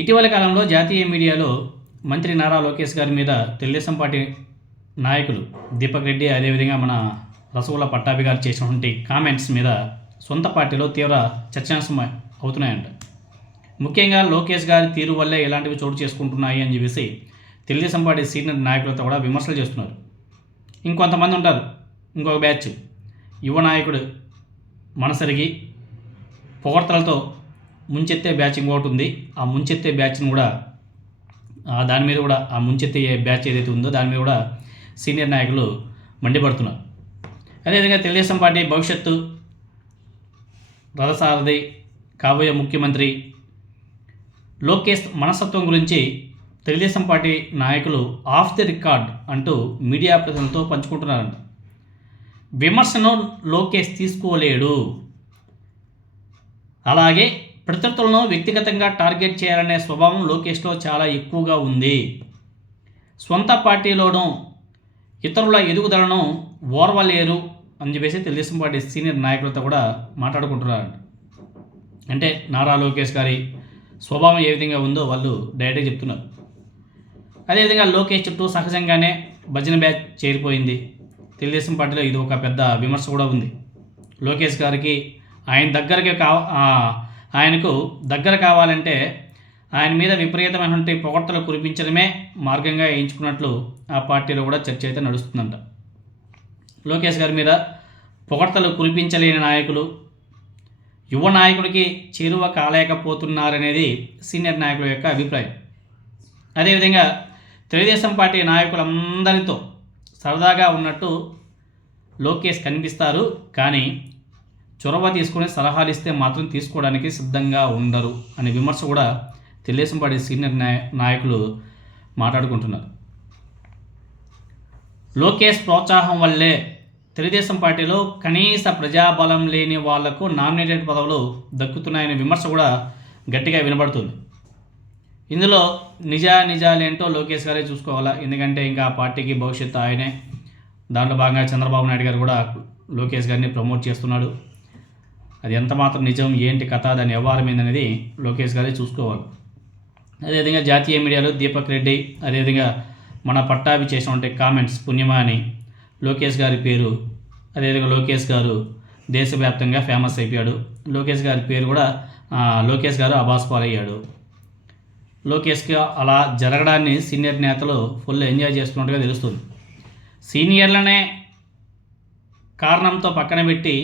ఇటీవల కాలంలో జాతీయ మీడియాలో మంత్రి నారా లోకేష్ గారి మీద తెలుగుదేశం పార్టీ నాయకులు దీపక్ రెడ్డి అదేవిధంగా మన రసగుల్ల పట్టాభి గారు చేసినటువంటి కామెంట్స్ మీద సొంత పార్టీలో తీవ్ర చర్చాంశం అవుతున్నాయంట. ముఖ్యంగా లోకేష్ గారి తీరు వల్లే ఇలాంటివి చోటు చేసుకుంటున్నాయి అని చెప్పేసి తెలుగుదేశం పార్టీ సీనియర్ నాయకులతో కూడా విమర్శలు చేస్తున్నారు. ఇంకొంతమంది ఉంటారు, ఇంకొక బ్యాచ్ యువ నాయకుడు మనసరిగి పొగడ్తలతో ముంచెత్తే బ్యాచ్ ఇంకోటి ఉంది. ఆ ముంచెత్తే బ్యాచ్ని కూడా దాని మీద కూడా ఆ ముంచెత్తే బ్యాచ్ ఏదైతే ఉందో దాని మీద కూడా సీనియర్ నాయకులు మండిపడుతున్నారు. అదేవిధంగా తెలుగుదేశం పార్టీ భవిష్యత్తు రథసారథి కాబోయే ముఖ్యమంత్రి లోకేష్ మనస్తత్వం గురించి తెలుగుదేశం పార్టీ నాయకులు ఆఫ్ ది రికార్డ్ అంటూ మీడియా ప్రతినిధులతో పంచుకుంటున్నారంట. విమర్శను లోకేష్ తీసుకోలేడు, అలాగే ప్రత్యర్థులను వ్యక్తిగతంగా టార్గెట్ చేయాలనే స్వభావం లోకేష్లో చాలా ఎక్కువగా ఉంది. సొంత పార్టీలోనూ ఇతరుల ఎదుగుదలను ఓర్వలేరు అని చెప్పేసి తెలుగుదేశం పార్టీ సీనియర్ నాయకులతో కూడా మాట్లాడుకుంటున్నారు. అంటే నారా లోకేష్ గారి స్వభావం ఏ విధంగా ఉందో వాళ్ళు డైరెక్ట్గా చెప్తున్నారు. అదేవిధంగా లోకేష్ చుట్టూ సహజంగానే భజన బ్యాచ్ చేరిపోయింది. తెలుగుదేశం పార్టీలో ఇది ఒక పెద్ద విమర్శ కూడా ఉంది. లోకేష్ గారికి ఆయనకు దగ్గర కావాలంటే ఆయన మీద విపరీతమైనటువంటి పొగడ్తలు కురిపించడమే మార్గంగా ఎంచుకున్నట్లు ఆ పార్టీలో కూడా చర్చ అయితే నడుస్తుందంట. లోకేష్ గారి మీద పొగడ్తలు కురిపించలేని నాయకులు యువ నాయకుడికి చేరువ కాలేకపోతున్నారనేది సీనియర్ నాయకుల యొక్క అభిప్రాయం. అదేవిధంగా తెలుగుదేశం పార్టీ నాయకులందరితో సరదాగా ఉన్నట్టు లోకేష్ కనిపిస్తారు, కానీ చొరవ తీసుకుని సలహాలు ఇస్తే మాత్రం తీసుకోవడానికి సిద్ధంగా ఉండరు అనే విమర్శ కూడా తెలుగుదేశం పార్టీ సీనియర్ నాయకులు మాట్లాడుకుంటున్నారు. లోకేష్ ప్రోత్సాహం వల్లే తెలుగుదేశం పార్టీలో కనీస ప్రజాబలం లేని వాళ్లకు నామినేటెడ్ పదవులు దక్కుతున్నాయనే విమర్శ కూడా గట్టిగా వినబడుతుంది. ఇందులో నిజాలేంటో లోకేష్ గారే చూసుకోవాలా, ఎందుకంటే ఇంకా ఆ పార్టీకి భవిష్యత్తు ఆయనే. దాంట్లో భాగంగా చంద్రబాబు నాయుడు గారు కూడా లోకేష్ గారిని ప్రమోట్ చేస్తున్నాడు. అది ఎంత మాత్రం నిజం, ఏంటి కథ, దాని వ్యవహారం ఏందనేది లోకేష్ గారే చూసుకోవాలి. అదేవిధంగా జాతీయ మీడియాలో దీపక్ రెడ్డి అదేవిధంగా మన పట్టాభి చేసినటువంటి కామెంట్స్ పుణ్యమా అని లోకేష్ గారి పేరు, అదేవిధంగా లోకేష్ గారు దేశవ్యాప్తంగా ఫేమస్ అయిపోయాడు. లోకేష్ గారి పేరు కూడా లోకేష్ గారు అబాస్ పాలయ్యాడు. లోకేష్కి అలా జరగడాన్ని సీనియర్ నేతలు ఫుల్ ఎంజాయ్ చేస్తున్నట్టుగా తెలుస్తుంది. సీనియర్లనే కారణంతో పక్కన పెట్టి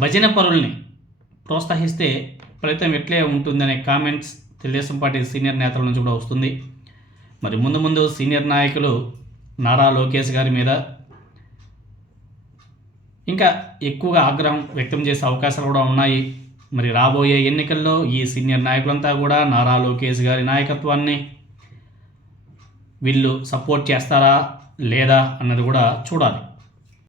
భజన పరుల్ని ప్రోత్సహిస్తే ఫలితం ఎట్లే ఉంటుందనే కామెంట్స్ తెలుగుదేశం పార్టీ సీనియర్ నేతల నుంచి కూడా వస్తుంది. మరి ముందు సీనియర్ నాయకులు నారా లోకేష్ గారి మీద ఇంకా ఎక్కువగా ఆగ్రహం వ్యక్తం చేసే అవకాశాలు కూడా ఉన్నాయి. మరి రాబోయే ఎన్నికల్లో ఈ సీనియర్ నాయకులంతా కూడా నారా లోకేష్ గారి నాయకత్వాన్ని వీళ్ళు సపోర్ట్ చేస్తారా లేదా అన్నది కూడా చూడాలి.